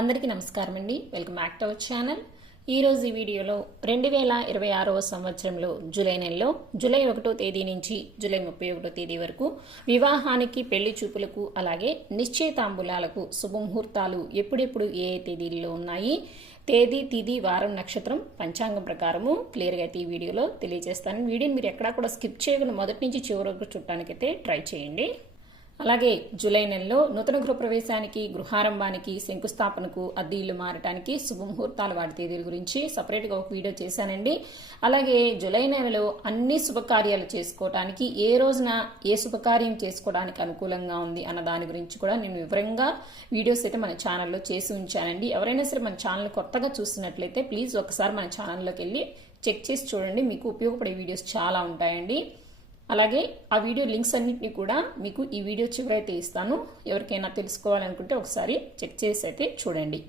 అందరికీ నమస్కారం అండి. Welcome back to our channel. ఈరోజు ఈ వీడియోలో 2026వ సంవత్సరంలో జూలై నెలలో జూలై 1వ తేదీ నుంచి జూలై 31వ తేదీ వరకు వివాహానికి, పెళ్లి చూపులకు, అలాగే నిశ్చయితాంబూలాలకు శుభముహూర్తాలు ఎప్పుడెప్పుడు ఏ తేదీల్లో ఉన్నాయి, తేదీ, తిథి, వారం, నక్షత్రం, పంచాంగం ప్రకారము క్లియర్గా అయితే ఈ వీడియోలో తెలియజేస్తాను. వీడియోని మీరు ఎక్కడా కూడా స్కిప్ చేయకుండా మొదటి నుంచి చివరి వరకు చూడటానికైతే ట్రై చేయండి. అలాగే జూలై నెలలో నూతన గృహప్రవేశానికి, గృహారంభానికి, శంకుస్థాపనకు, అద్దె ఇల్లు మారటానికి శుభముహూర్తాలు వాటి తేదీల గురించి సపరేట్గా ఒక వీడియో చేశానండి. అలాగే జూలై నెలలో అన్ని శుభకార్యాలు చేసుకోవడానికి ఏ రోజున ఏ శుభకార్యం చేసుకోవడానికి అనుకూలంగా ఉంది అన్న దాని గురించి కూడా నేను వివరంగా వీడియోస్ అయితే మన ఛానల్లో చేసి ఉంచానండి. ఎవరైనా సరే మన ఛానల్ కొత్తగా చూస్తున్నట్లయితే ప్లీజ్ ఒకసారి మన ఛానల్లోకి వెళ్ళి చెక్ చేసి చూడండి. మీకు ఉపయోగపడే వీడియోస్ చాలా ఉంటాయండి. అలాగే ఆ వీడియో లింక్స్ అన్నింటినీ కూడా మీకు ఈ వీడియో చివరైతే ఇస్తాను. ఎవరికైనా తెలుసుకోవాలనుకుంటే ఒకసారి చెక్ చేసి అయితే చూడండి.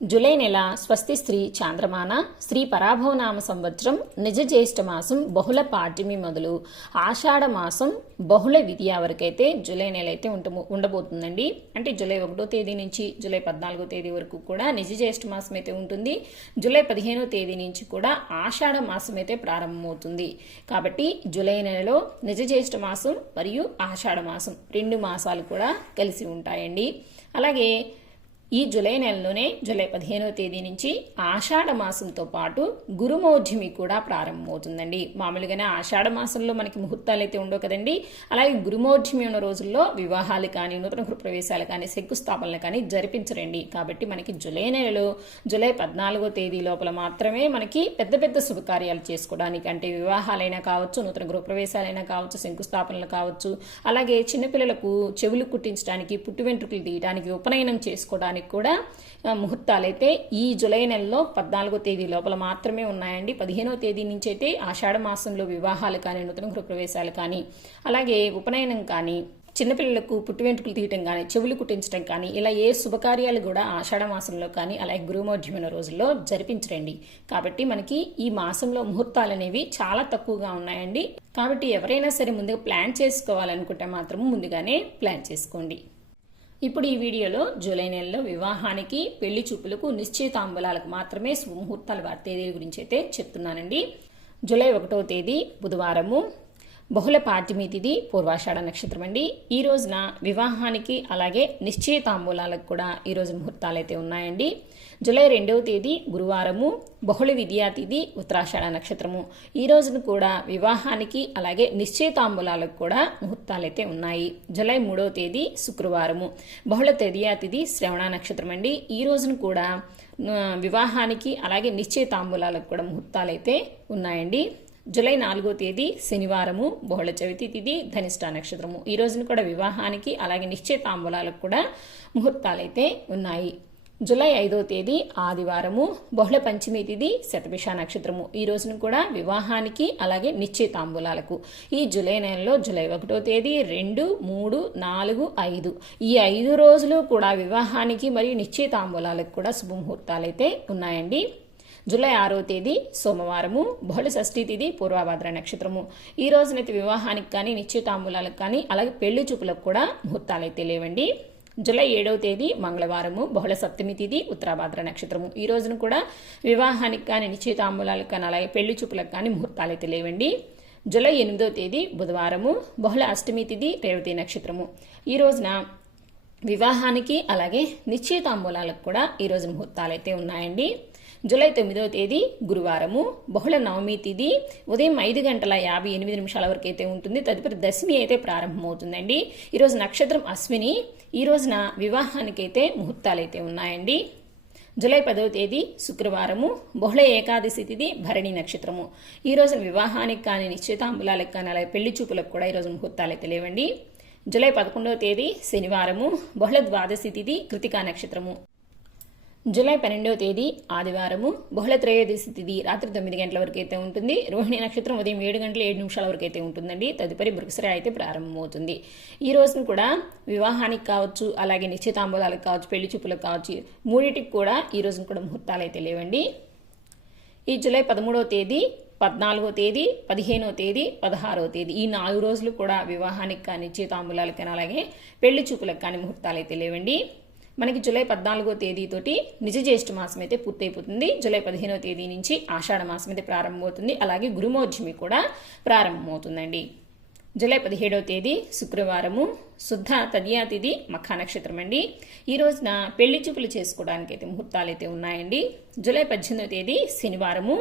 జూలై నెల స్వస్తి స్త్రీ చాంద్రమాన శ్రీ పరాభవనామ సంవత్సరం నిజ జ్యేష్ఠ మాసం బహుళ పాడ్యమి మొదలు ఆషాఢ మాసం బహుళ విద్యా వరకైతే జూలై నెల అయితే ఉండబోతుందండి. అంటే జూలై 1వ తేదీ నుంచి జూలై 14వ తేదీ వరకు కూడా నిజ జ్యేష్ఠ మాసం అయితే ఉంటుంది. జూలై 15వ తేదీ నుంచి కూడా ఆషాఢ మాసం అయితే ప్రారంభమవుతుంది. కాబట్టి జూలై నెలలో నిజ జ్యేష్ఠ మాసం మరియు ఆషాఢ మాసం 2 మాసాలు కూడా కలిసి ఉంటాయండి. అలాగే ఈ జూలై నెలలోనే జూలై 15వ తేదీ నుంచి ఆషాఢ మాసంతో పాటు గురుమౌఢ్యమి కూడా ప్రారంభమవుతుందండి. మామూలుగానే ఆషాఢ మాసంలో మనకి ముహూర్తాలు అయితే ఉండవు కదండి. అలాగే గురుమౌఢ్యమి ఉన్న రోజుల్లో వివాహాలు కానీ, నూతన గృహప్రవేశాలు కానీ, శంకుస్థాపనలు కానీ జరిపించరండి. కాబట్టి మనకి జూలై నెలలో జూలై 14వ తేదీ లోపల మాత్రమే మనకి పెద్ద పెద్ద శుభకార్యాలు చేసుకోవడానికి, అంటే వివాహాలైనా కావచ్చు, నూతన గృహప్రవేశాలైనా కావచ్చు, శంకుస్థాపనలు కావచ్చు, అలాగే చిన్నపిల్లలకు చెవులు కుట్టించడానికి, పుట్టు వెంట్రుకలు తీయడానికి, ఉపనయనం చేసుకోవడానికి కూడా ముహూర్తాలైతే ఈ జూలై నెలలో 14వ తేదీ లోపల మాత్రమే ఉన్నాయండి. 15వ తేదీ నుంచి అయితే ఆషాఢ మాసంలో వివాహాలు కానీ, నూతన గృహప్రవేశాలు కానీ, అలాగే ఉపనయనం కానీ, చిన్నపిల్లలకు పుట్టు వెంట్రుకలు తీయటం కానీ, చెవులు కుట్టించడం కానీ, ఇలా ఏ శుభకార్యాలు కూడా ఆషాఢ మాసంలో కానీ, అలాగే గురుమౌఢ్యమైన రోజుల్లో జరిపించరండి. కాబట్టి మనకి ఈ మాసంలో ముహూర్తాలు అనేవి చాలా తక్కువగా ఉన్నాయండి. కాబట్టి ఎవరైనా సరే ముందుగా ప్లాన్ చేసుకోవాలనుకుంటే మాత్రం ముందుగానే ప్లాన్ చేసుకోండి. ఇప్పుడు ఈ వీడియోలో జూలై నెలలో వివాహానికి, పెళ్లి చూపులకు, నిశ్చయితాంబూలాలకు మాత్రమే శుభముహూర్తాలు వారి తేదీల గురించి అయితే చెప్తున్నానండి. జూలై 1వ తేదీ బుధవారము, బహుళ పాడ్యమి తిథి, పూర్వాషాఢ నక్షత్రం అండి. ఈ రోజున వివాహానికి అలాగే నిశ్చయితాంబూలాలకు కూడా ఈరోజు ముహూర్తాలు అయితే ఉన్నాయండి. జూలై 2వ తేదీ గురువారము, బహుళ విద్యా తిథి, ఉత్తరాషాఢ నక్షత్రము. ఈ రోజున కూడా వివాహానికి అలాగే నిశ్చయితాంబూలాలకు కూడా ముహూర్తాలు అయితే ఉన్నాయి. జూలై 3వ తేదీ శుక్రవారము, బహుళ తదియా తిథి, శ్రవణ నక్షత్రం అండి. ఈ రోజున కూడా వివాహానికి అలాగే నిశ్చయితాంబూలాలకు కూడా ముహూర్తాలు అయితే ఉన్నాయండి. జూలై 4వ తేదీ శనివారము, బహుళ చవితి తిథి, ధనిష్ట నక్షత్రము. ఈ రోజున కూడా వివాహానికి అలాగే నిశ్చయితాంబూలాలకు కూడా ముహూర్తాలైతే ఉన్నాయి. జూలై 5వ తేదీ ఆదివారము, బహుళ పంచమి తిథి, శతభిష నక్షత్రము. ఈ రోజున కూడా వివాహానికి అలాగే నిశ్చయితాంబూలాలకు ఈ జూలై నెలలో జూలై 1వ తేదీ, 2, 3, 4, 5 ఈ 5 రోజులు కూడా వివాహానికి మరియు నిశ్చయితాంబూలాలకు కూడా శుభముహూర్తాలైతే ఉన్నాయండి. జూలై 6వ తేదీ సోమవారము, బహుళ షష్ఠి తిథి, పూర్వభాద్ర నక్షత్రము. ఈ రోజునైతే వివాహానికి కానీ, నిశ్చయితాంబూలాలకు కానీ, అలాగే పెళ్లి చూపులకు కూడా ముహూర్తాలైతే లేవండి. జూలై 7వ తేదీ మంగళవారము, బహుళ సప్తమి తిథి, ఉత్తరాభాద్ర నక్షత్రము. ఈ రోజున కూడా వివాహానికి కానీ, నిశ్చయితాంబూలాలకు కానీ, అలాగే పెళ్లి చూపులకు కానీ ముహూర్తాలైతే లేవండి. జూలై 8వ తేదీ బుధవారము, బహుళ అష్టమి తిథి, రేవతి నక్షత్రము. ఈ రోజున వివాహానికి అలాగే నిశ్చయితాంబూలాలకు కూడా ఈరోజు ముహూర్తాలైతే ఉన్నాయండి. జూలై 9వ తేదీ గురువారము, బహుళ నవమి తిథి, ఉదయం 5:58 వరకు అయితే ఉంటుంది. తదుపరి దశమి అయితే ప్రారంభమవుతుందండి. ఈరోజు నక్షత్రం అశ్విని. ఈ రోజున వివాహానికైతే ముహూర్తాలైతే ఉన్నాయండి. జూలై 10వ తేదీ శుక్రవారము, బహుళ ఏకాదశి తిథి, భరణి నక్షత్రము. ఈ రోజున వివాహానికి కానీ, నిశ్చయితాంబూలాలకు కానీ, అలాగే పెళ్లి చూపులకు కూడా ఈరోజు ముహూర్తాలైతే లేవండి. జూలై 11వ తేదీ శనివారము, బహుళ ద్వాదశి తిథి, కృతికా నక్షత్రము. జూలై 12వ తేదీ ఆదివారము, బహుళ త్రయోదశి తిథి రాత్రి 9 గంటల వరకు అయితే ఉంటుంది. రోహిణి నక్షత్రం ఉదయం 7:07 వరకు అయితే ఉంటుందండి. తదుపరి మృగశిర అయితే ప్రారంభమవుతుంది. ఈ రోజున కూడా వివాహానికి కావచ్చు, అలాగే నిశ్చితాంబూలాలకు కావచ్చు, పెళ్లి చూపులకు కావచ్చు, మూడింటికి కూడా ఈ రోజున కూడా ముహూర్తాలు అయితే లేవండి. ఈ జూలై 13వ తేదీ, 14వ తేదీ, 15వ తేదీ, 16వ తేదీ ఈ 4 రోజులు కూడా వివాహానికి కానీ, నిశ్చితాంబూలాలకు కానీ, అలాగే పెళ్లి చూపులకు కానీ ముహూర్తాలు అయితే లేవండి. మనకి జూలై 14వ తేదీతోటి నిజ జ్యేష్ఠ మాసం అయితే పూర్తయిపోతుంది. జూలై 15వ తేదీ నుంచి ఆషాఢ మాసం అయితే ప్రారంభమవుతుంది. అలాగే గురుమోర్జమి కూడా ప్రారంభమవుతుందండి. జూలై 17వ తేదీ శుక్రవారము, శుద్ధ తదియా తిథి, మఖా నక్షత్రం అండి. ఈ రోజున పెళ్లి చూపులు చేసుకోవడానికి అయితే ముహూర్తాలు అయితే ఉన్నాయండి. జూలై 18వ తేదీ శనివారము,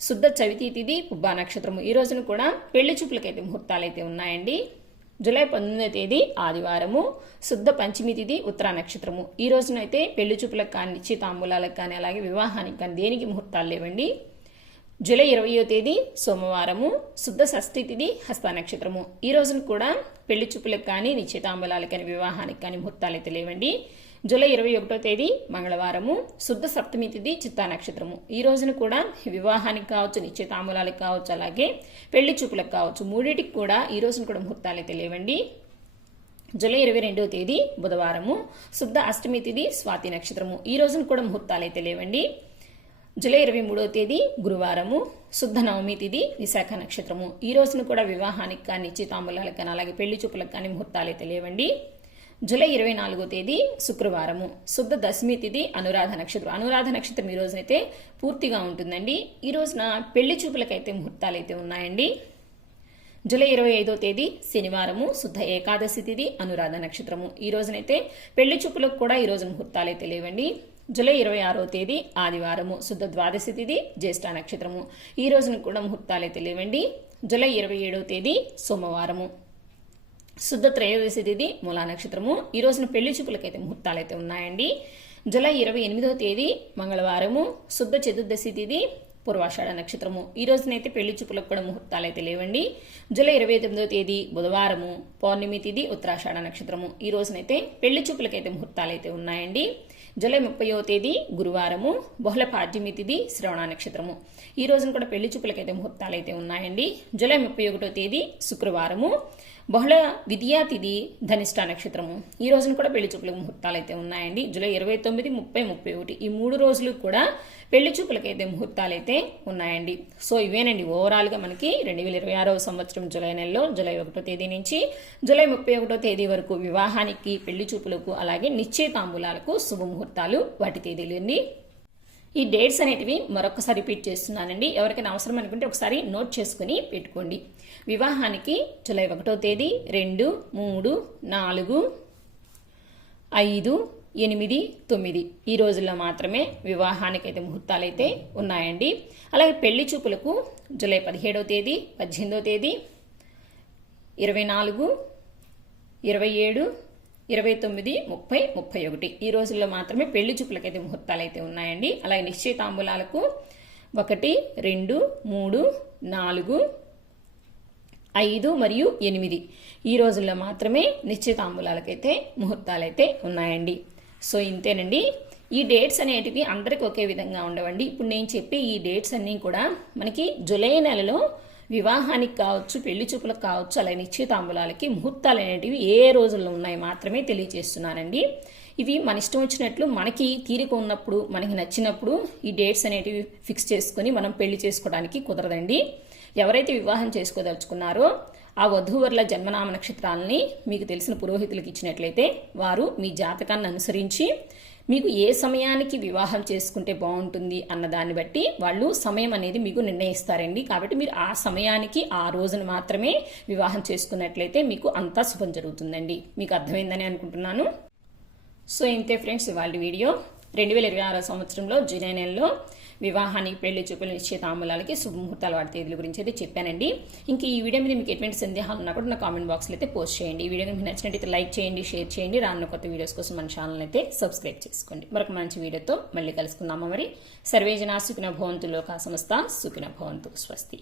శుద్ధ చవితి తిథి, పుబ్బా నక్షత్రము. ఈ రోజున కూడా పెళ్లి చూపులకైతే ముహూర్తాలు అయితే ఉన్నాయండి. జూలై 19వ తేదీ ఆదివారము, శుద్ధ పంచమి తిథి, ఉత్తరా నక్షత్రము. ఈ రోజున అయితే పెళ్లి చూపులకు కానీ, నిశ్చితాంబూలాలకు కానీ, అలాగే వివాహానికి కానీ దేనికి ముహూర్తాలు లేవండి. జూలై 20వ తేదీ సోమవారము, శుద్ధ షష్ఠి తిథి, హస్త నక్షత్రము. ఈ రోజున కూడా పెళ్లి చూపులకు కానీ, నిశ్చితాంబూలాలకు కానీ, వివాహానికి కానీ ముహూర్తాలు అయితే లేవండి. జూలై 21వ తేదీ మంగళవారము, శుద్ధ సప్తమి తిథి, చిత్తా నక్షత్రము. ఈ రోజున కూడా వివాహానికి కావచ్చు, నిశ్చితాంబూలాలకు కావచ్చు, అలాగే పెళ్లి చూపులకు కావచ్చు, మూడింటికి కూడా ఈ రోజున కూడా ముహూర్తాలు అయితే లేవండి. జూలై 22వ తేదీ బుధవారము, శుద్ధ అష్టమి తిథి, స్వాతి నక్షత్రము. ఈ రోజున కూడా ముహూర్తాలు అయితే లేవండి. జూలై 23వ తేదీ గురువారము, శుద్ధ నవమి తిథి, విశాఖ నక్షత్రము. ఈ రోజున కూడా వివాహానికి కానీ, నిశ్చితాంబూలాలకు కానీ, అలాగే పెళ్లి చూపులకు కానీ ముహూర్తాలు అయితే లేవండి. జూలై 24వ తేదీ శుక్రవారము, శుద్ధ దశమి తిథి, అనురాధ నక్షత్రం. అనురాధ నక్షత్రం ఈ రోజునైతే పూర్తిగా ఉంటుందండి. ఈ రోజున పెళ్లి చూపులకైతే ముహూర్తాలు అయితే ఉన్నాయండి. జూలై 25వ తేదీ శనివారము, శుద్ధ ఏకాదశి తిథి, అనురాధ నక్షత్రము. ఈ రోజునైతే పెళ్లి చూపులకు కూడా ఈ రోజు ముహూర్తాలు అయితే లేవండి. జూలై 26వ తేదీ ఆదివారము, శుద్ధ ద్వాదశి తిథి, జ్యేష్ఠ నక్షత్రము. ఈ రోజున కూడా ముహూర్తాలు అయితే లేవండి. జూలై 27వ తేదీ సోమవారము, శుద్ధ త్రయోదశి తిథి, మూలా నక్షత్రము. ఈ రోజున పెళ్లి చూపులకైతే ముహూర్తాలు అయితే ఉన్నాయండి. జూలై 28వ తేదీ మంగళవారము, శుద్ధ చతుర్దశి తిథి, పూర్వాషాఢ నక్షత్రము. ఈ రోజునైతే పెళ్లి చూపులకు కూడా ముహూర్తాలు అయితే లేవండి. జూలై 29వ తేదీ బుధవారము, పౌర్ణమి తిథి, ఉత్తరాషాఢ నక్షత్రము. ఈ రోజునైతే పెళ్లి చూపులకైతే ముహూర్తాలు అయితే ఉన్నాయండి. జూలై 30వ తేదీ గురువారము, బహుళ పాడ్యమి తిథి, శ్రవణ నక్షత్రము. ఈ రోజున కూడా పెళ్లి చూపులకైతే ముహూర్తాలు అయితే ఉన్నాయండి. జూలై 31వ తేదీ శుక్రవారము, బహుళ విద్యా తిథి, ధనిష్ట నక్షత్రము. ఈ రోజున కూడా పెళ్లి చూపులకు ముహూర్తాలు అయితే ఉన్నాయండి. జూలై 29, 30, 31 ఈ 3 రోజులు కూడా పెళ్లి చూపులకైతే ముహూర్తాలు అయితే ఉన్నాయండి. సో ఇవేనండి ఓవరాల్గా మనకి 2026వ సంవత్సరం జూలై నెలలో జూలై 1వ తేదీ నుంచి జూలై 31వ తేదీ వరకు వివాహానికి, పెళ్లి చూపులకు, అలాగే నిశ్చయితాంబూలాలకు శుభముహూర్తాలు, వాటి తేదీలండి. ఈ డేట్స్ అనేటివి మరొకసారి రిపీట్ చేస్తున్నానండి. ఎవరికైనా అవసరం అనుకుంటే ఒకసారి నోట్ చేసుకుని పెట్టుకోండి. వివాహానికి జూలై 1వ తేదీ, 2, 3, 4, 5, 8, 9 ఈ రోజుల్లో మాత్రమే వివాహానికి అయితే ముహూర్తాలు అయితే ఉన్నాయండి. అలాగే పెళ్లి చూపులకు జూలై 17వ తేదీ, 18వ తేదీ, 24, 27, 29, 30, 31 ఈ రోజుల్లో మాత్రమే పెళ్లి చూపులకైతే ముహూర్తాలు అయితే ఉన్నాయండి. అలాగే నిశ్చయితాంబూలాలకు 1, 2, 3, 4, 5 మరియు 8 ఈ రోజుల్లో మాత్రమే నిశ్చితాంబూలాలకైతే ముహూర్తాలు అయితే ఉన్నాయండి. సో ఇంతేనండి. ఈ డేట్స్ అనేటివి అందరికీ ఒకే విధంగా ఉండవండి. ఇప్పుడు నేను చెప్పే ఈ డేట్స్ అన్నీ కూడా మనకి జూలై నెలలో వివాహానికి కావచ్చు, పెళ్లి చూపులకు కావచ్చు, అలాగే నిశ్చితాంబూలాలకి ముహూర్తాలు అనేటివి ఏ రోజుల్లో ఉన్నాయి మాత్రమే తెలియజేస్తున్నానండి. ఇవి మన ఇష్టం వచ్చినట్లు మనకి తీరిక ఉన్నప్పుడు, మనకి నచ్చినప్పుడు ఈ డేట్స్ అనేటివి ఫిక్స్ చేసుకుని మనం పెళ్లి చేసుకోవడానికి కుదరదండి. ఎవరైతే వివాహం చేసుకోదలుచుకున్నారో ఆ వధూవరుల జన్మనామ నక్షత్రాలని మీకు తెలిసిన పురోహితులకు ఇచ్చినట్లయితే వారు మీ జాతకాన్ని అనుసరించి మీకు ఏ సమయానికి వివాహం చేసుకుంటే బాగుంటుంది అన్న దాన్ని బట్టి వాళ్ళు సమయం అనేది మీకు నిర్ణయిస్తారండి. కాబట్టి మీరు ఆ సమయానికి, ఆ రోజున మాత్రమే వివాహం చేసుకున్నట్లయితే మీకు అంతా శుభం జరుగుతుందండి. మీకు అర్థమైందని అనుకుంటున్నాను. సో ఇంతే ఫ్రెండ్స్ ఇవాళ వీడియో. 2026 సంవత్సరంలో జూలై నెలలో వివాహానికి, పెళ్లి చూపులు, నిశ్చితాంబూలాలకి శుభముహూర్తాలు, వాటి తేదీల గురించి అయితే చెప్పానండి. ఇంక ఈ వీడియో మీద మీకు ఎటువంటి సందేహాలు ఉన్నా కూడా నా కామెంట్ బాక్స్లో అయితే పోస్ట్ చేయండి. ఈ వీడియో మీకు నచ్చినట్టయితే లైక్ చేయండి, షేర్ చేయండి. రానున్న కొత్త వీడియోస్ కోసం మన ఛానల్ అయితే సబ్స్క్రైబ్ చేసుకోండి. మరొక మంచి వీడియోతో మళ్ళీ కలుసుకుందామా మరి. సర్వే జనా సుఖినో భవంతు, లోకా సమస్తా సుఖినో భవంతు. స్వస్తి.